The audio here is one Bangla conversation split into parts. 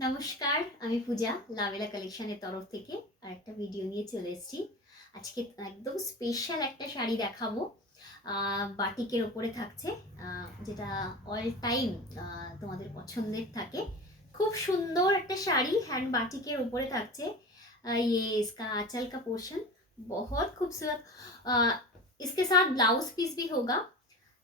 নমস্কার, আমি পূজা লাভেলা কালেকশনের তরফ থেকে আরেকটা ভিডিও নিয়ে চলে এসেছি। আজকে একদম স্পেশাল একটা শাড়ি দেখাবো। বাটিকের ওপরে থাকছে, যেটা অল টাইম তোমাদের পছন্দের থাকে। খুব সুন্দর একটা শাড়ি, হ্যান্ড বাটিকের ওপরে থাকছে। ये इसका आंचल का पोर्शन बहुत खूबसूरत। इसके साथ ब्लाउज पीस भी होगा,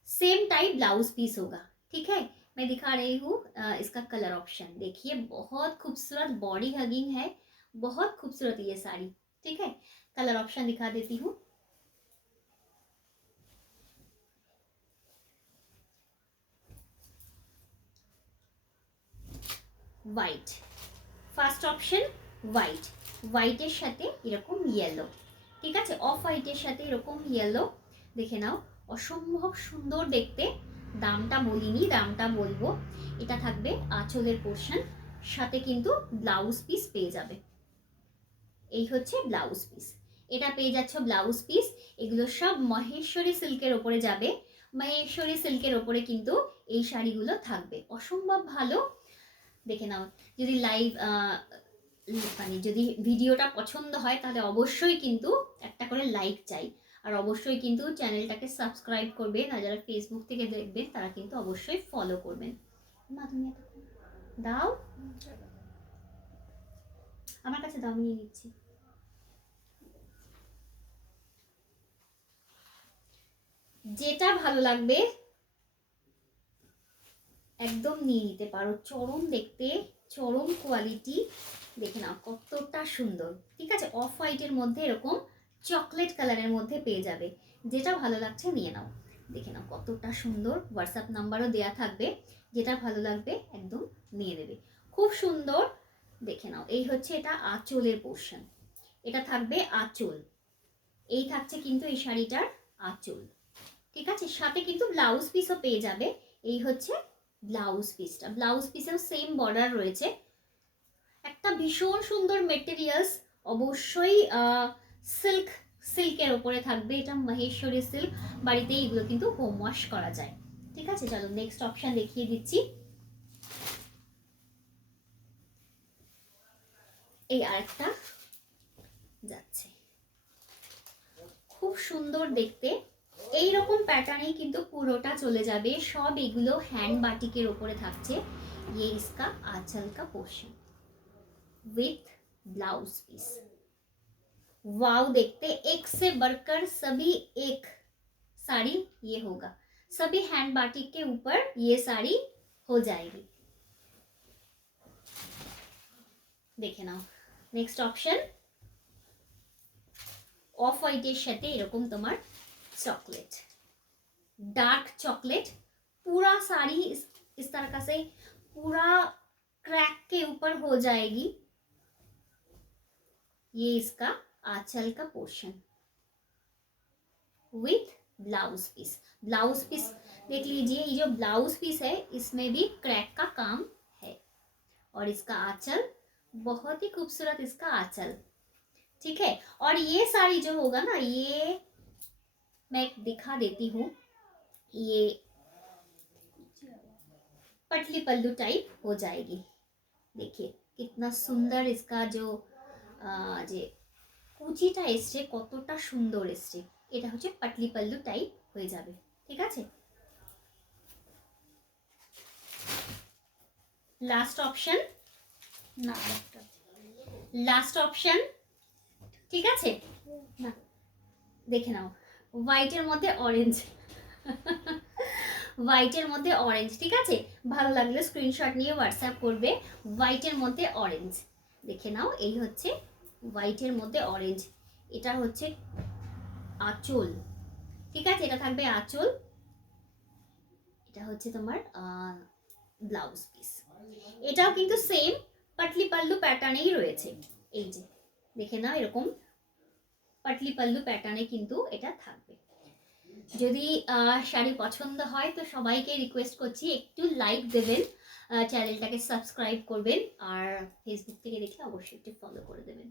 सेम टाइप ब्लाउज पीस होगा। ठीक है, मैं दिखा रही हूँ इसका कलर ऑप्शन। देखिए बहुत खूबसूरत बॉडी हगिंग है, बहुत खूबसूरत ये साड़ी। ठीक है, कलर ऑप्शन दिखा देती हूँ। White, first option white. হোয়াইটের সাথে এরকম ইয়েলো, ঠিক আছে, অফ হোয়াইটের সাথে এরকম ইয়েলো। দেখে নাও, অসম্ভব সুন্দর দেখতে। দামটা বলিনি, দামটা বলবো। এটা থাকবে আঁচলের পোর্শন, সাথে কিন্তু ব্লাউজ পিস পেয়ে যাবে। এই হচ্ছে ব্লাউজ পিস, এটা পেয়ে যাচ্ছ ব্লাউজ পিস। এগুলো সব মহেশ্বরী সিল্কের ওপরে যাবে। মহেশ্বরী সিল্কের ওপরে কিন্তু এই শাড়িগুলো থাকবে, অসম্ভব ভালো। দেখে নাও, যদি লাইভ মানে যদি ভিডিওটা পছন্দ হয় তাহলে অবশ্যই কিন্তু একটা করে লাইক চাই, আর অবশ্যই কিন্তু চ্যানেলটাকে সাবস্ক্রাইব করবেন, আর যারা ফেসবুক থেকে দেখবেন তারা কিন্তু অবশ্যই ফলো করবেন। মা তুমি দাও, আমার কাছে দাও, নিয়ে নিচ্ছি। যেটা ভালো লাগবে একদম নিয়ে নিতে পারো। চরম দেখতে, চরম কোয়ালিটি। দেখে নাও কতটা সুন্দর। ঠিক আছে, অফ হোয়াইটের মধ্যে এরকম চকলেট কালারের মধ্যে পেয়ে যাবে। যেটা ভালো লাগছে নিয়ে নাও। দেখে নাও কতটা সুন্দর। হোয়াটসঅ্যাপ নাম্বারও দেয়া থাকবে, যেটা ভালো লাগবে একদম নিয়ে নেবে। খুব সুন্দর। দেখে নাও, এই হচ্ছে এটা আঁচলের পোর্শন। এটা থাকবে আঁচল, এই থাকছে কিন্তু এই শাড়িটার আঁচল। ঠিক আছে, সাথে কিন্তু ব্লাউজ পিসও পেয়ে যাবে। এই হচ্ছে ব্লাউজ পিসটা, ব্লাউজ পিসেও সেম বর্ডার রয়েছে। একটা ভীষণ সুন্দর মেটেরিয়ালস, অবশ্যই সিল্ক, সিল্কের ওপরে থাকবে। এটা মহেশ্বরী সিল্ক, বাড়িতেই এগুলো কিন্তু হোম ওয়াশ করা যায়। ঠিক আছে, চলো নেক্সট অপশন দেখিয়ে দিচ্ছি। এই আরেকটা যাচ্ছে, খুব সুন্দর দেখতে। এই রকম প্যাটার্নেই কিন্তু পুরোটা চলে যাবে। সব এগুলো হ্যান্ড বাটিকের ওপরে থাকছে। ये इसका आंचल का पोर्शन विथ ब्लाउज पीस। वाव, देखते एक से बढ़कर सभी एक साड़ी ये होगा। सभी हैंड बाटिक के ऊपर ये साड़ी हो जाएगी। देखे नाओ नेक्स्ट ऑप्शन, অফ হোয়াইটের সাথে এরকম তোমার चॉकलेट, डार्क चॉकलेट। पूरा साड़ी इस तरह का से पूरा क्रैक के ऊपर हो जाएगी। ये इसका आंचल का portion with blouse piece. Blouse piece देख लीजिए, ये जो ब्लाउज पीस है इसमें भी क्रैक का काम है। और इसका आंचल बहुत ही खूबसूरत, इसका आंचल। ठीक है, और ये साड़ी जो होगा ना, ये मैं दिखा देती हूँ। ये पटली पल्लू टाइप हो जाएगी। देखिए कितना सुंदर इसका जो যে কুচিটা এসছে কতটা সুন্দর এসছে। এটা হচ্ছে পাটলি পাল্লু টাইপ হয়ে যাবে। ঠিক আছে, লাস্ট অপশন, না লাস্ট অপশন। ঠিক আছে, না দেখে নাও, হোয়াইটের মধ্যে অরেঞ্জ হোয়াইটের মধ্যে অরেঞ্জ। ঠিক আছে, ভালো লাগলে স্ক্রিনশট নিয়ে হোয়াটসঅ্যাপ করবে। হোয়াইটের মধ্যে অরেঞ্জ, দেখে নাও। এই হচ্ছে হোয়াইটের মধ্যে অরেঞ্জ, এটা হচ্ছে আঁচল। ঠিক আছে, এটা থাকবে আঁচল, এটা হচ্ছে তোমার ব্লাউজ পিস। এটাও কিন্তু সেম পাটলি পাল্লু প্যাটার্নেই রয়েছে। এই যে দেখে নাও, এরকম পাটলি পাল্লু প্যাটার্নে কিন্তু এটা থাকবে। যদি শাড়ি পছন্দ হয় তো সবাইকে রিকোয়েস্ট করছি একটু লাইক দেবেন, চ্যানেলটাকে সাবস্ক্রাইব করবেন, আর ফেসবুক থেকে দেখলে অবশ্যই একটু ফলো করে দেবেন।